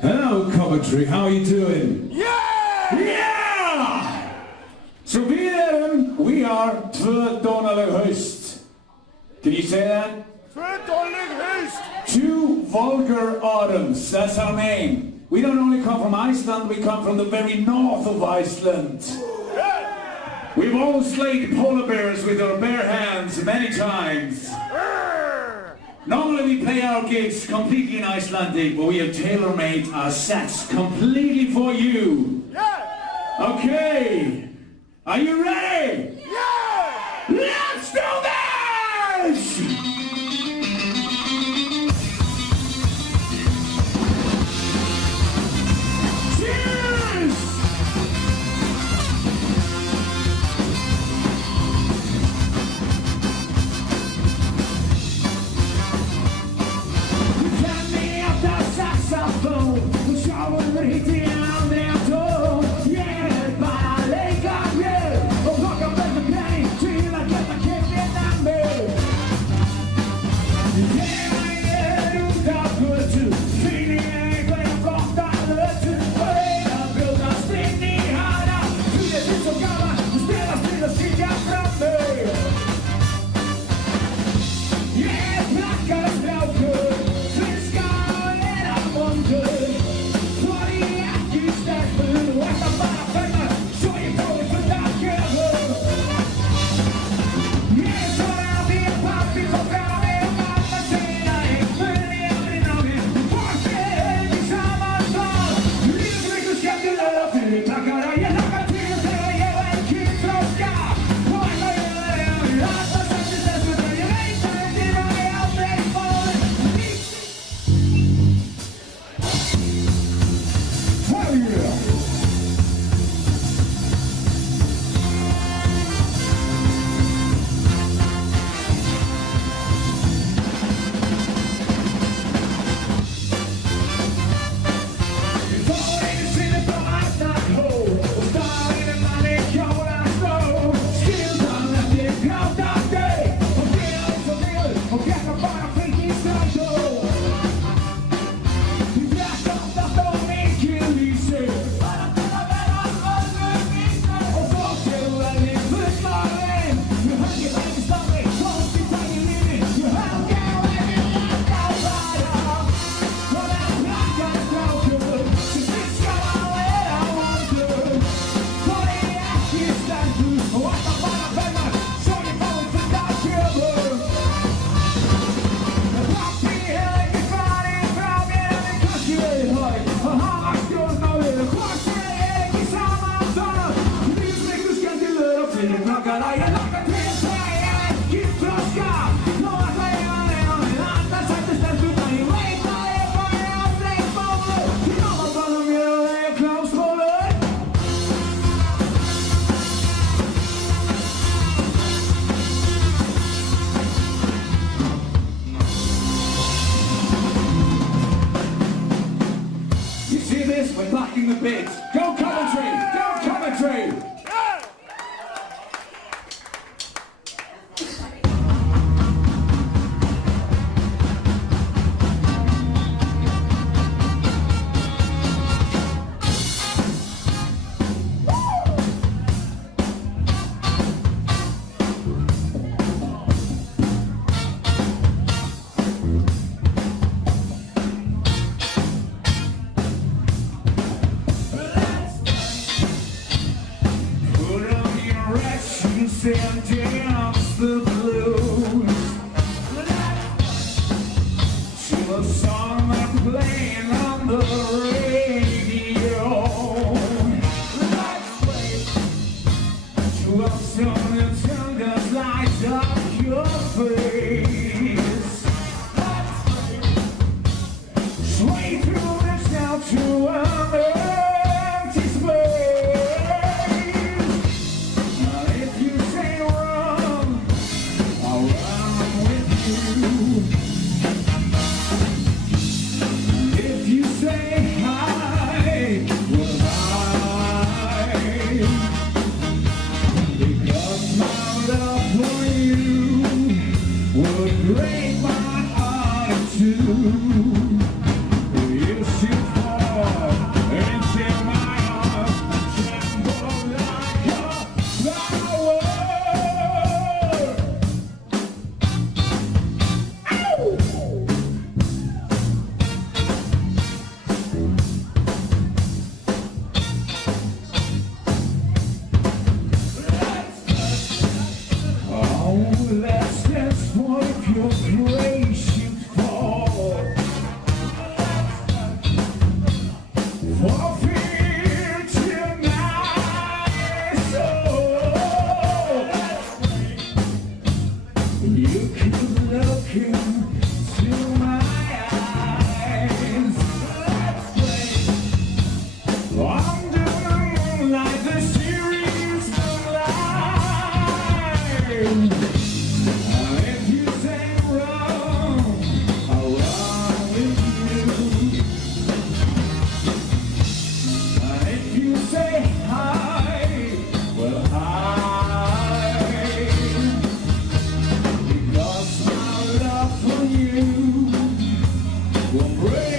Hello, Coventry. How are you doing? Yeah! Yeah! Så vi are två dåliga höst. Can you say that? Two vulgar autumns. That's our name. We don't only come from Iceland, we come from the very north of Iceland. We've all slayed polar bears with our bare hands many times. Normally we play our gigs completely in Icelandic, but we have tailor-made our sets completely for you. Okay, are you ready? Yeah! Let's do this! We're blocking the bits. Go Coventry! Go Coventry! And dance the blues to a song that's playing on the radio, to a song that turns lights up your face, sway through the sound to an empty space. Break my heart in two. Yes, you fall.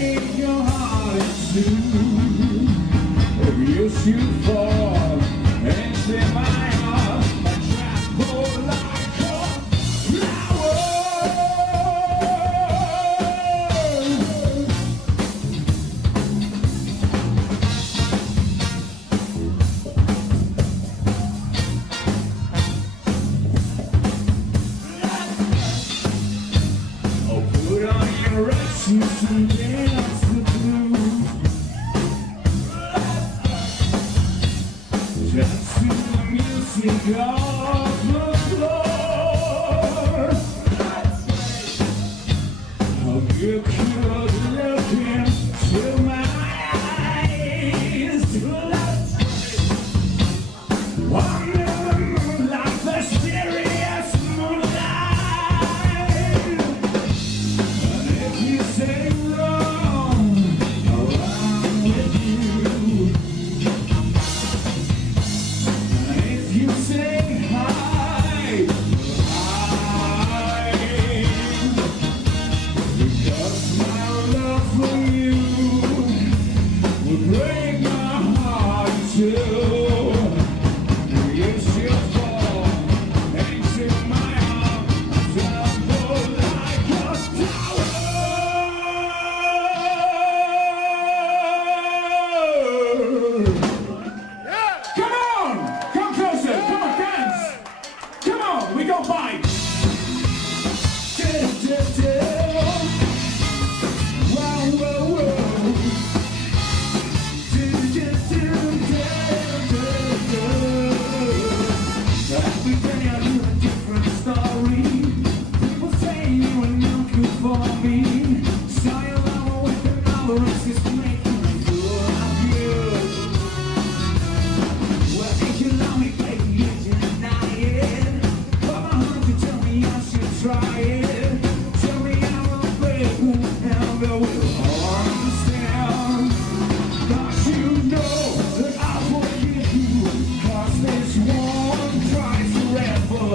break your heart in two. If you should fall into my heart and trample like a flower. Oh, put on your red shoes and dance the blues. Just to the music of the floor. Oh, you could look into my eyes. Under the moonlight, the mysterious moonlight. And if you say wrong, oh, I'm with you. If you say hi, hi, because my love for you would break my heart too. You should fall into my arms, tumble like a tower. Come on! Come closer! Come on, dance! Come on, we go fight! Wow, whoa, whoa. Every day I do a different story. People say you were not good for me. Saw your lover with another racist making me fool of you. Well, if you love me, baby, you deny it. But my heart to tell me I should try it. Tell me I will break and I will understand. Don't you know that I forgive you? 'Cause this one tries forever.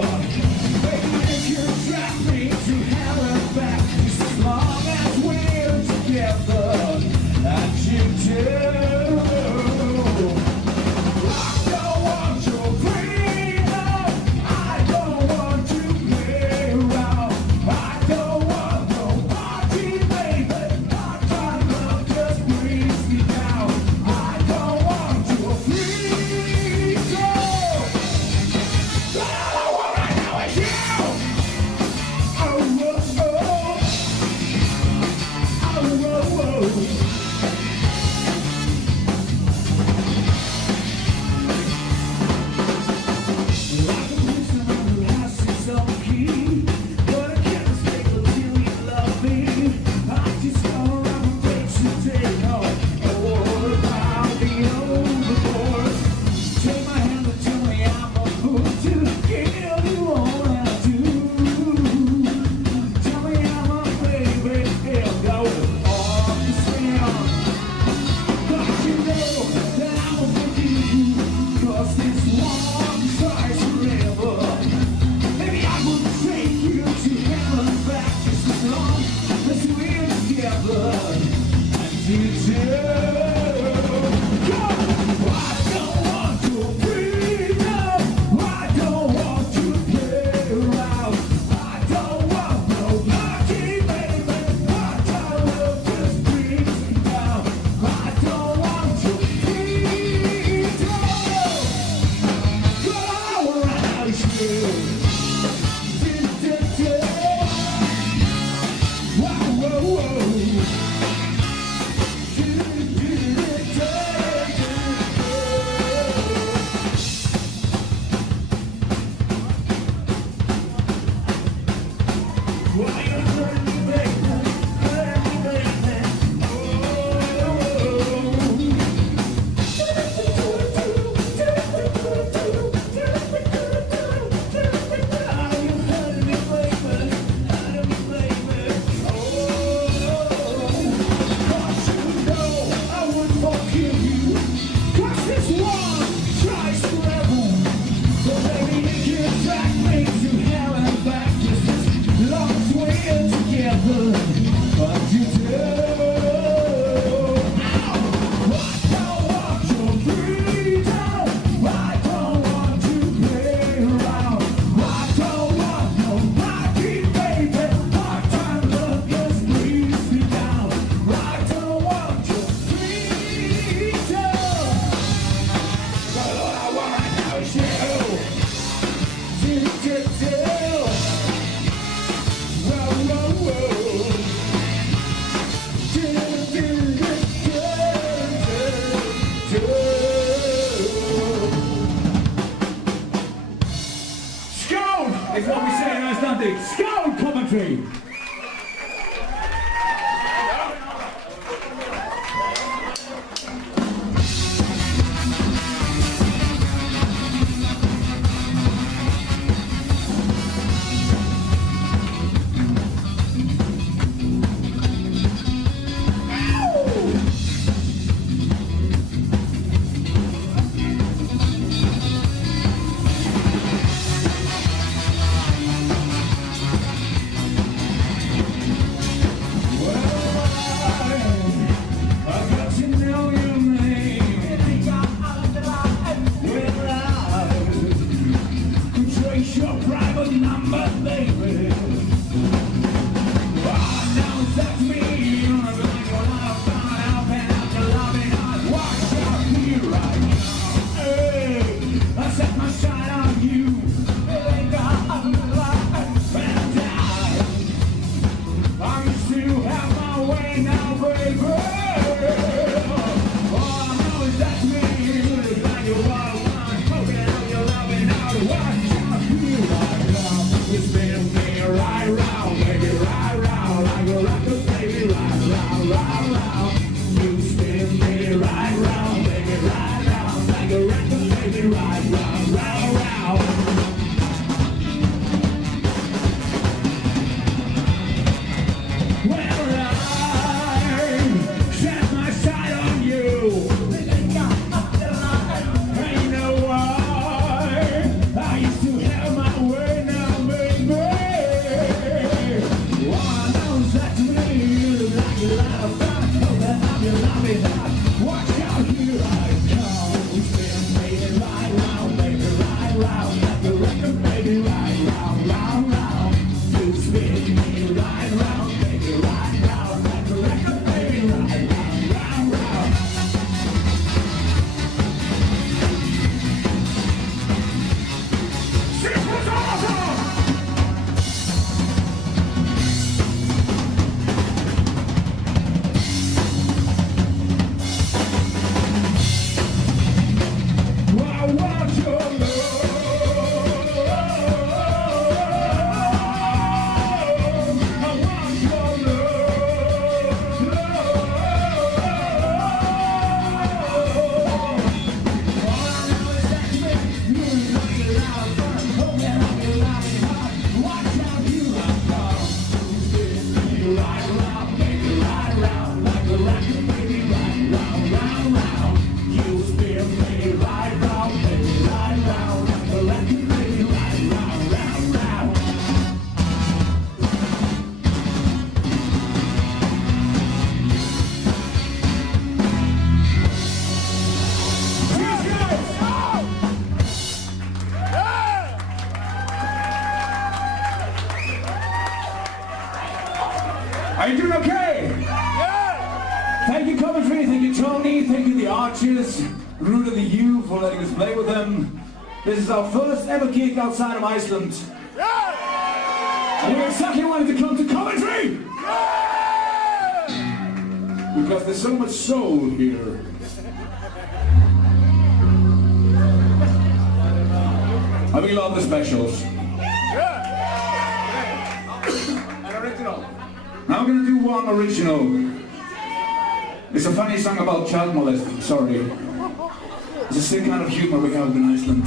Baby, if you trap me to hell and back, just as long as we're together, and you do. I don't want your freedom. I don't want to play around. I don't want no party, baby. My love just brings me down. I don't want your freedom. But all I want right now is you. Oh, oh, oh. Oh, oh, oh. Like a prisoner who has his own key, but I can't stay until you love me. I just go around and break to take off. All about the overboard. Take my hand and tell me I'm a fool to give you all I do. Tell me I'm a baby, and go on the stand. But you know that I will forgive you, 'cause this one tries forever. Maybe I will take you to heaven and back just as long as we're together. And you do. Come on. I don't want your freedom. I don't want to play around. I don't want no party, baby. My love just brings me down. I don't want your freedom. Go around you. Whoa, whoa, whoa. Thank you, Coventry. Thank you, Tony. Thank you, the Archers. Rude of the U for letting us play with them. This is our first ever gig outside of Iceland. And we exactly wanted to come to Coventry! Because there's so much soul here. And we love the specials. An original. Now we're gonna do one original. It's a funny song about child molesting, sorry. It's the same kind of humor we have in Iceland.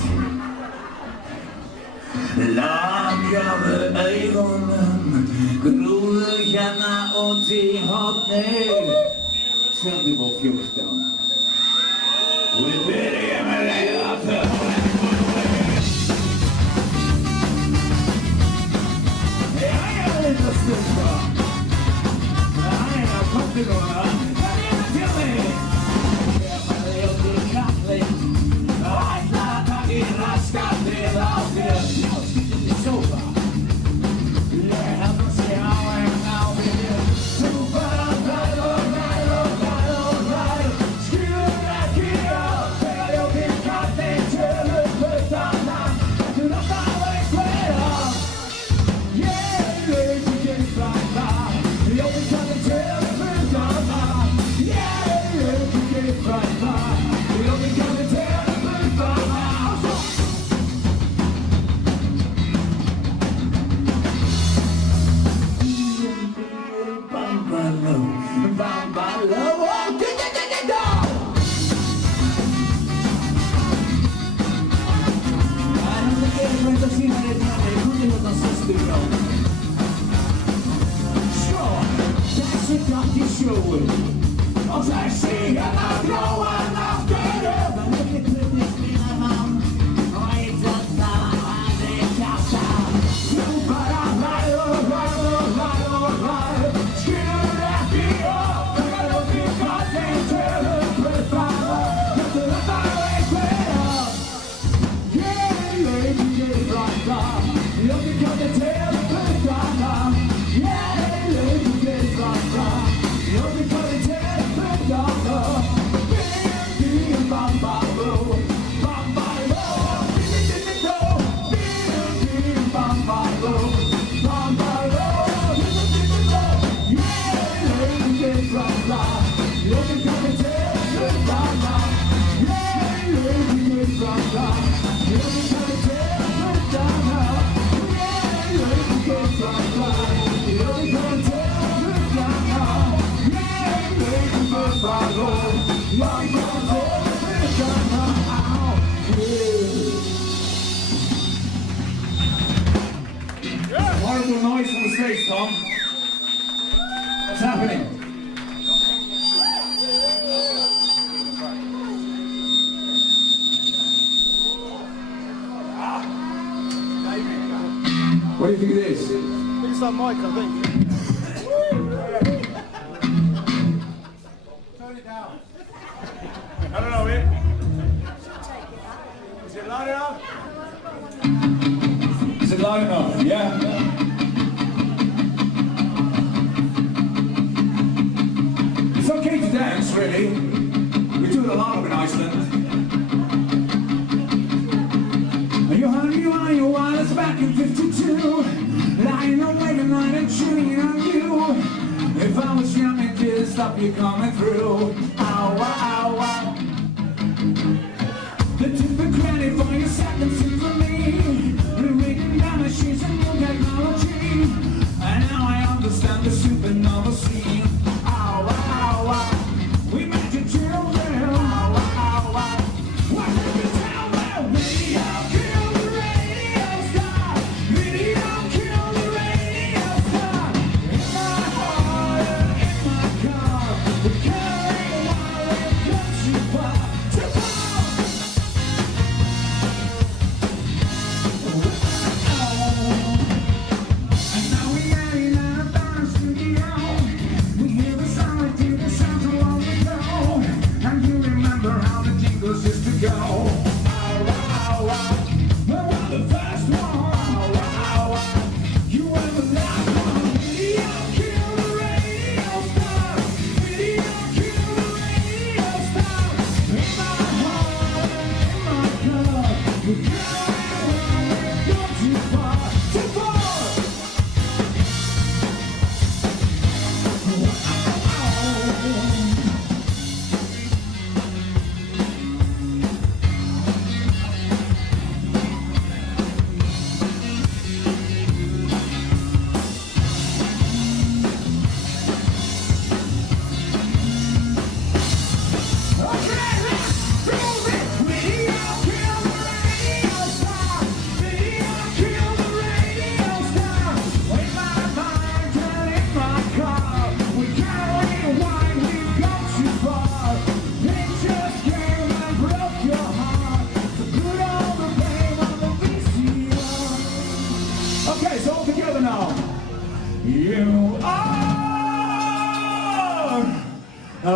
Lagrade ögonen, grodorna åt i havet. Sen vi var 14. Vi börjar med det. Jag är lite största. Nej, jag kom till några. Horrible noise on the stage, Tom. What's happening? What do you think it is? I think it's that mic, I think. Turn it down. I don't know, man. Is it loud enough? Is it loud enough? Yeah. It's okay to dance, really. We do it a lot up in Iceland. You was back in 52, lying awake at night and chewing on you. If I was young and could stop you coming through. Ow, ow, ow. The took credit for your second symphony, reading down machines and new technology. And now I understand the supernova scene. Ow, ow, ow. We met your children. Ow, ow, ow. What did you tell them? Video kill the radio star. Video kill the radio star. In my heart and in my car, we carry a wire and cut you apart. And now we are in our bar studio.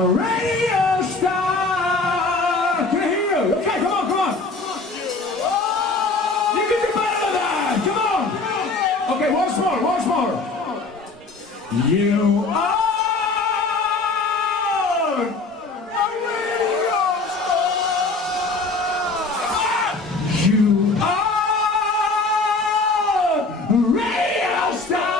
radio star. Can I hear you? Okay, come on, come on. You can do better than that. Come on. Okay, once more, once more. You are a radio star. You are a radio star.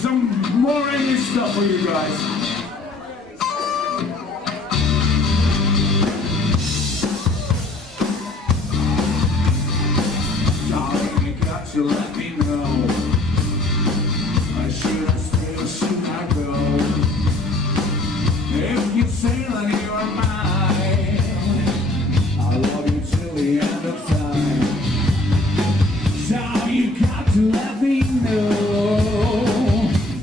Some more English stuff for you guys. Darling, you got to let me know. Should I stay or should I go? If you say that you are mine, I'll love you till the end of time. So you got to let me know.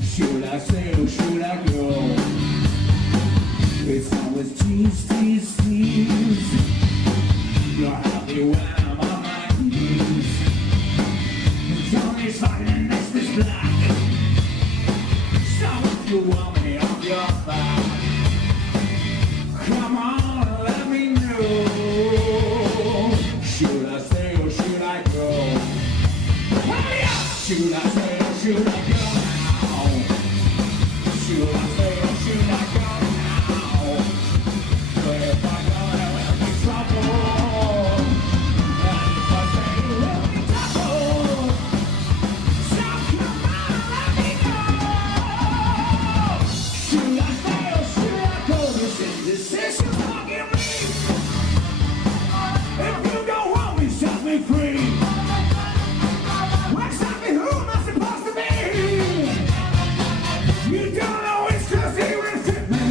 Should I stay or should I go? It's always tease, tease, tease. You're happy when I'm on my knees. It's only fine and this is black. So if you want me off your back, come on, let me know. Should I stay or should I go? Should I stay or should I go? Should I stay or should I go now? But if I go, there will be trouble. And if I stay, there will be trouble. So come on, let me know. Should I stay or should I go? This indecision fucking me. If you don't want me, set me free. Exactly who am I supposed to be? You don't know it's just even fit me.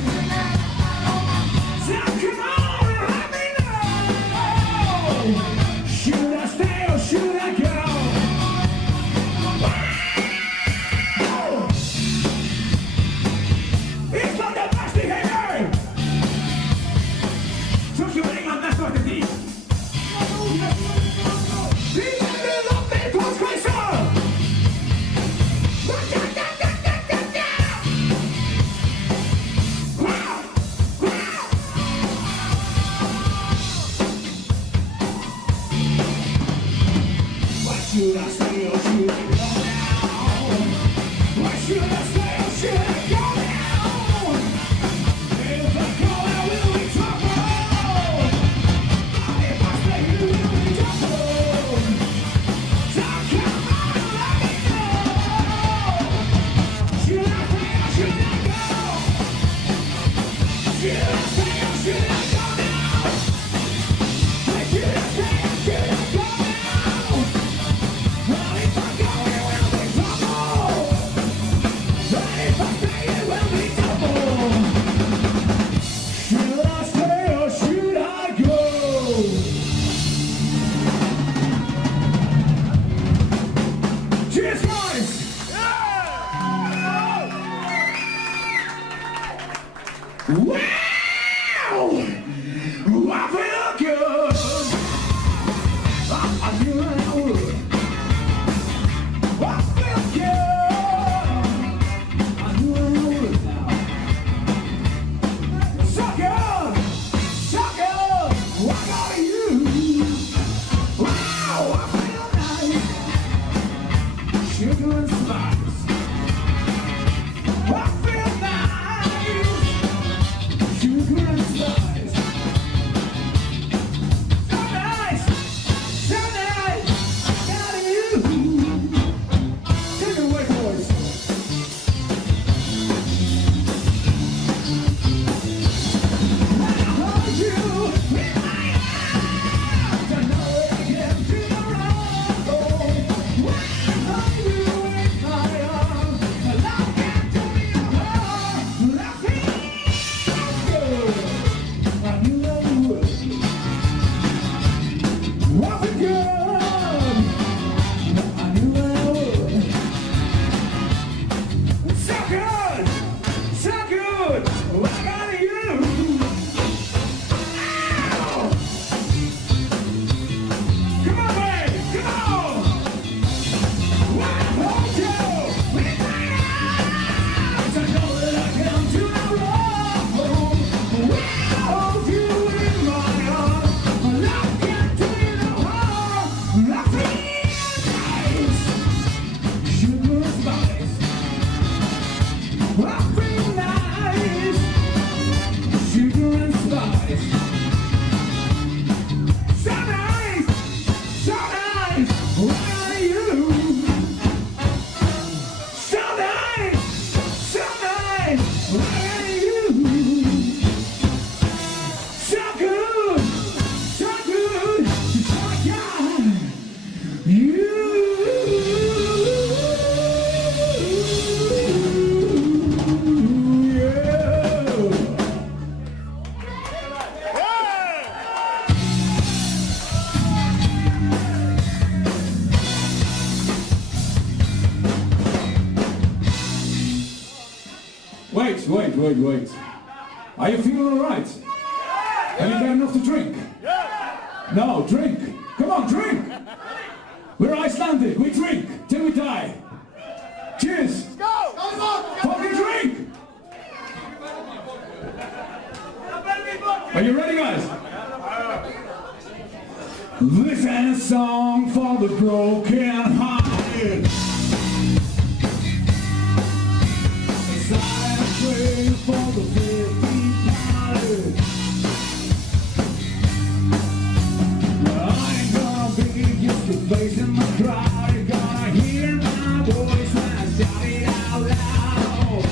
So come on and let me know. Should I stay or should I go? It's not the best behavior. Took you in on that sort of thing. Should I stay or should I go now? Why should I stay or should I go now? If I go, I will be trouble. But if I stay, you will be trouble. So come on, let me know. Should I stay or should I go? Should I stay or should I go now? Why should I stay or should I go now? Wow! I feel good. I knew that I would. I feel good. I knew that I would now. So good. So good. What are you? Wow! I feel nice. Sugar and spice. I feel nice. Sugar and spice. So nice. So nice. Got you. Take it away, boys. When I hold you in my arms, I know it again tomorrow. Wait. Are you feeling alright? Have you got enough to drink? No, drink. Come on, drink. We're Icelandic. We drink till we die. Cheers. Go! Fucking drink. Are you ready, guys? This is a song for the broken hearted. As I pray for the departed. I ain't gonna be just a face in my crowd. You're gonna hear my voice when I shout it out loud.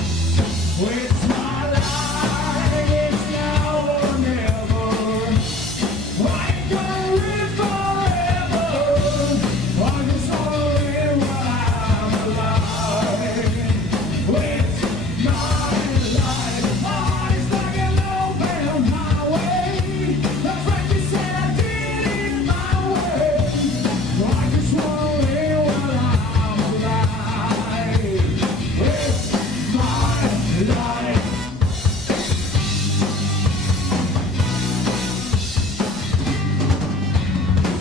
It's my life, it's now or never. I ain't gonna live forever. I just wanna live while I'm alive. It's my life, my heart's like an open highway. The French said I did it my way. I just wanna live while I'm alive. It's my life.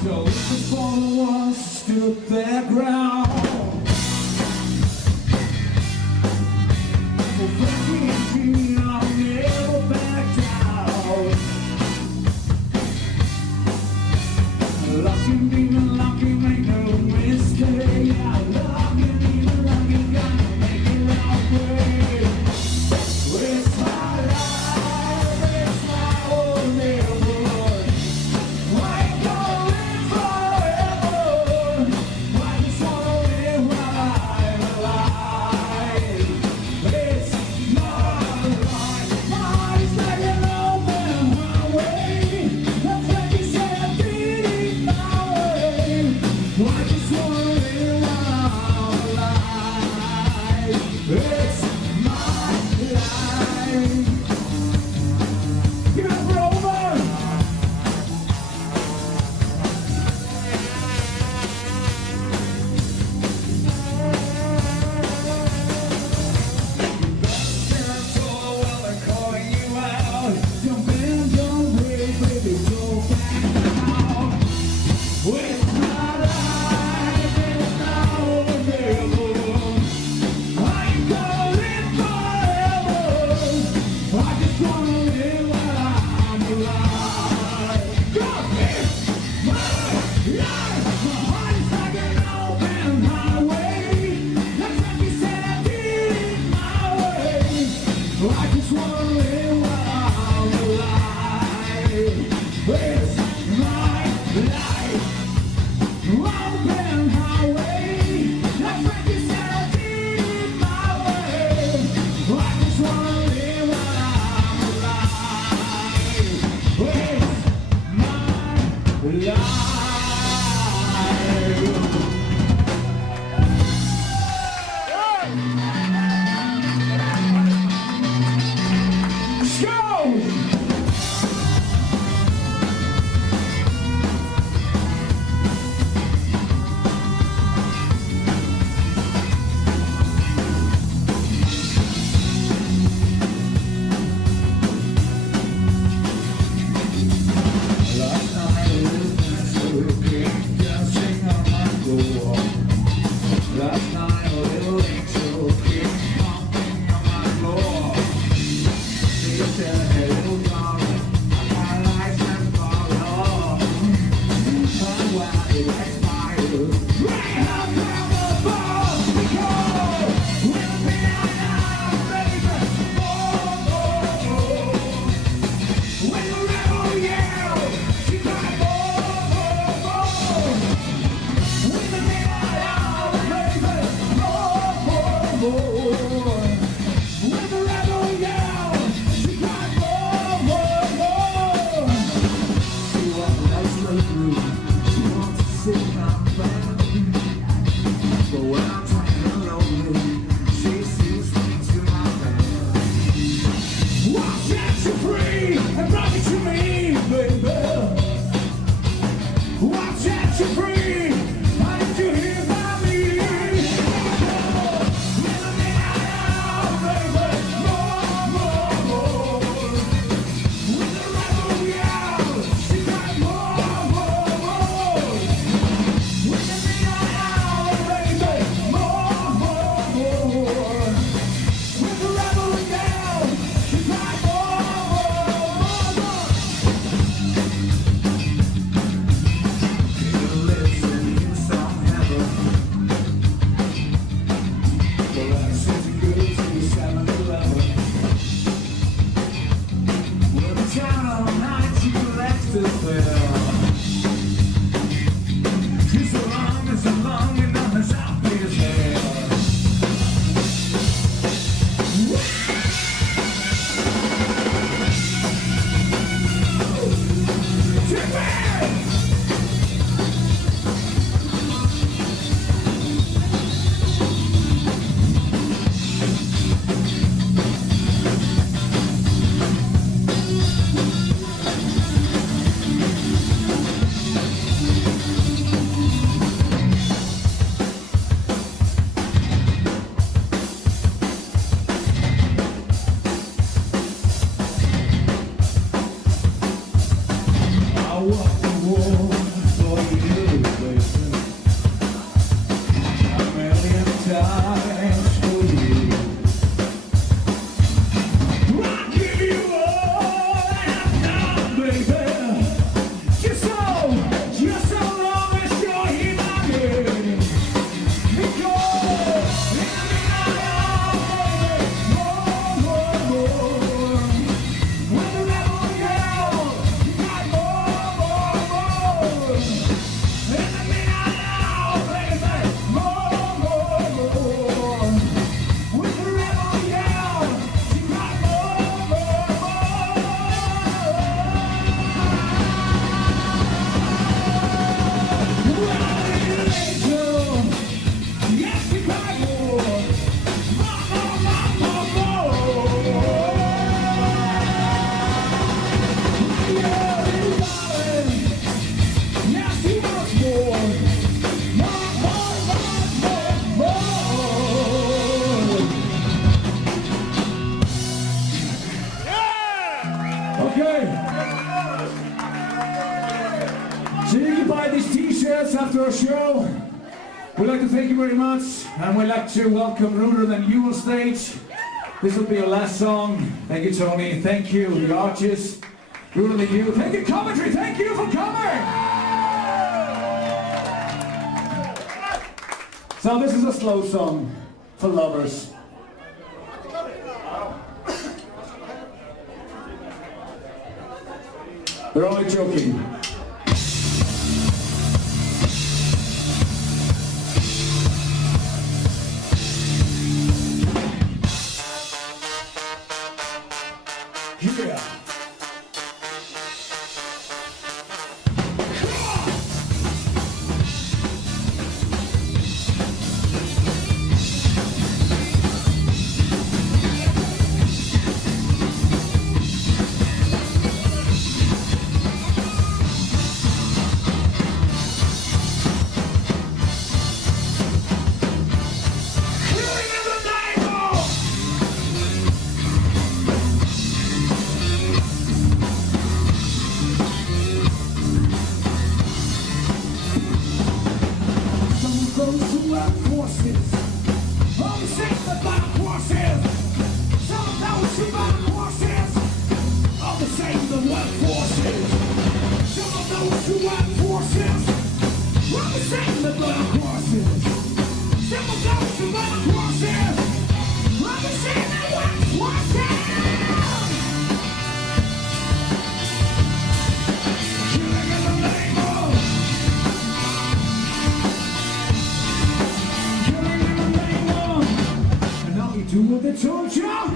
So if the followers stood their ground, for breaking I'll never back down. Lucky, even lucky, make no mistake. Yeah, lucky, even lucky, gotta make it our way. It's my life, it's my whole neighborhood. I ain't gonna live forever. I just wanna live while I'm alive. It's my life. My heart is like an open highway. The French said I did it my way. I just wanna live while I'm alive. It's my life. Give it up for Omar. Careful while they're calling you out. Jump in, don't wait, baby, go back now. With my life, it's now or never. I ain't gonna live forever. I just wanna live while I'm alive. God, it's my life. My heart is like an open highway. That's what you said I did it my way. I just wanna live while I'm alive. It's my life. Open highway. That's what you said I did it my way. I just wanna live while I'm alive. It's my life. Let's go! Last night I lived in a hurricane, dancing on my floor. Last night a little angel came pumping on my floor. She said, "Hey, little darling, my life has borrowed. But when it expired, right up from above, because we'll be alive, baby. Oh, oh, oh. When the rebel yelled, she cried, oh, oh, oh. When the midnight hour, baby, oh, oh, oh. When the rebel yelled, she cried, oh, oh, oh. She was restless blue, she wants to sit down bed. But when I'm trying lonely, she sees things in my bed. I'll set you free and bring it to me, baby. I'll set you free. Why did you hear about me? When the midnight hour, sacrifice for you. I give you all I've got, baby. Just so long as you're here, my girl. Because more, more, more. When the rebel girl, you got more. And the midnight hour, baby, more. With the rebel girl, you got more. Yes, you got more. Okay. So you can buy these t-shirts after our show. We'd like to thank you very much, and we'd like to welcome Ruder and you on stage. This will be your last song. Thank you, Tony. Thank you, the Arches. Ruder and you. Thank you, Coventry. Thank you for coming. So this is a slow song for lovers. We're only joking. Yeah. Do what they told you, and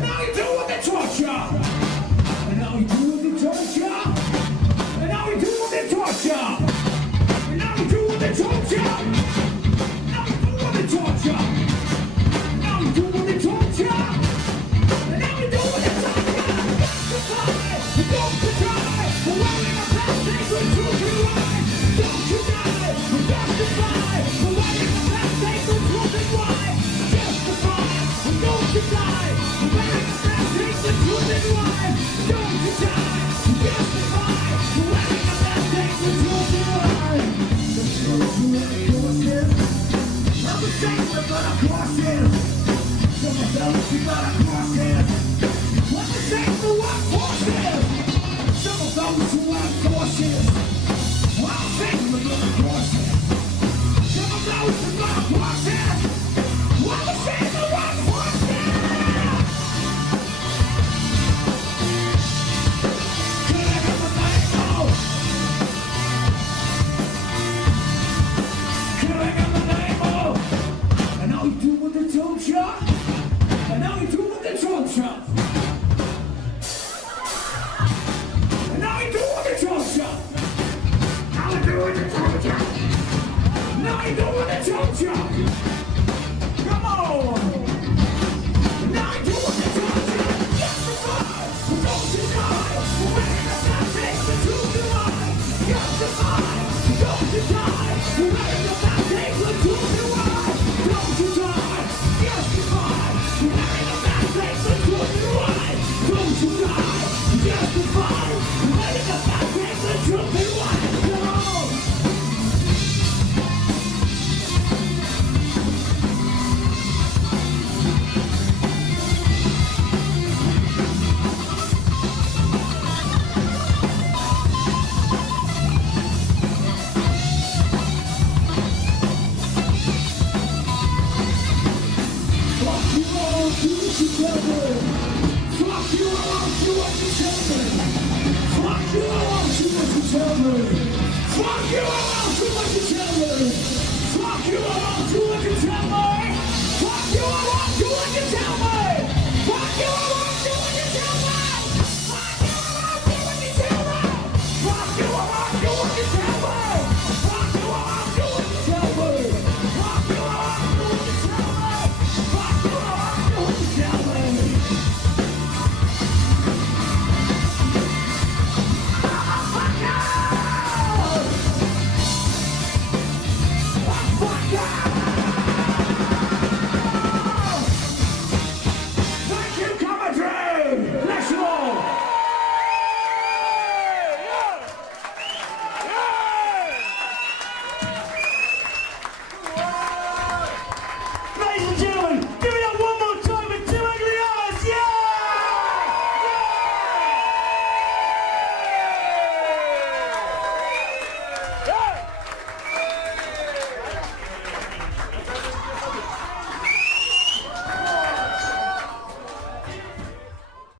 now you do what they taught you, and now you do what they told you, and now you do what they taught you, and now you do what they told you, now you do what they taught you, now you do what they taught you, and now you do what they taught you. Don't you die, don't you die, wearing a plastic with truth and lies. Don't you die, justify, wearing a plastic with truth and lies. Don't you die, wearing a plastic with truth and lies. Don't you die, justify, wearing a plastic with truth and lies. The truth you let it go again. I'm the same, but I'm cautious. Some of those who got a cautious. I'm the same, but I'm cautious. Some of those who are cautious. I'm the same, but I'm cautious. Some of those who got a cautious. I'm the same, but I'm cautious. And now you do what they told you. And now you do what they told you. Now you do what they told you. Now you do what they told you. Come on. Now you do what they told you. Justify. Don't you die. Wearing a plastic with truth and lies. Justify. Don't you die. Wearing a plastic with truth and lies. Don't you die. Justify. Wearing a plastic with truth and lies. Don't you die. Justify. Wearing a plastic with truth and lies. Come on. you, I want too much to tell me. Fuck you, I want too much to tell me. Fuck you, I want too much to tell me.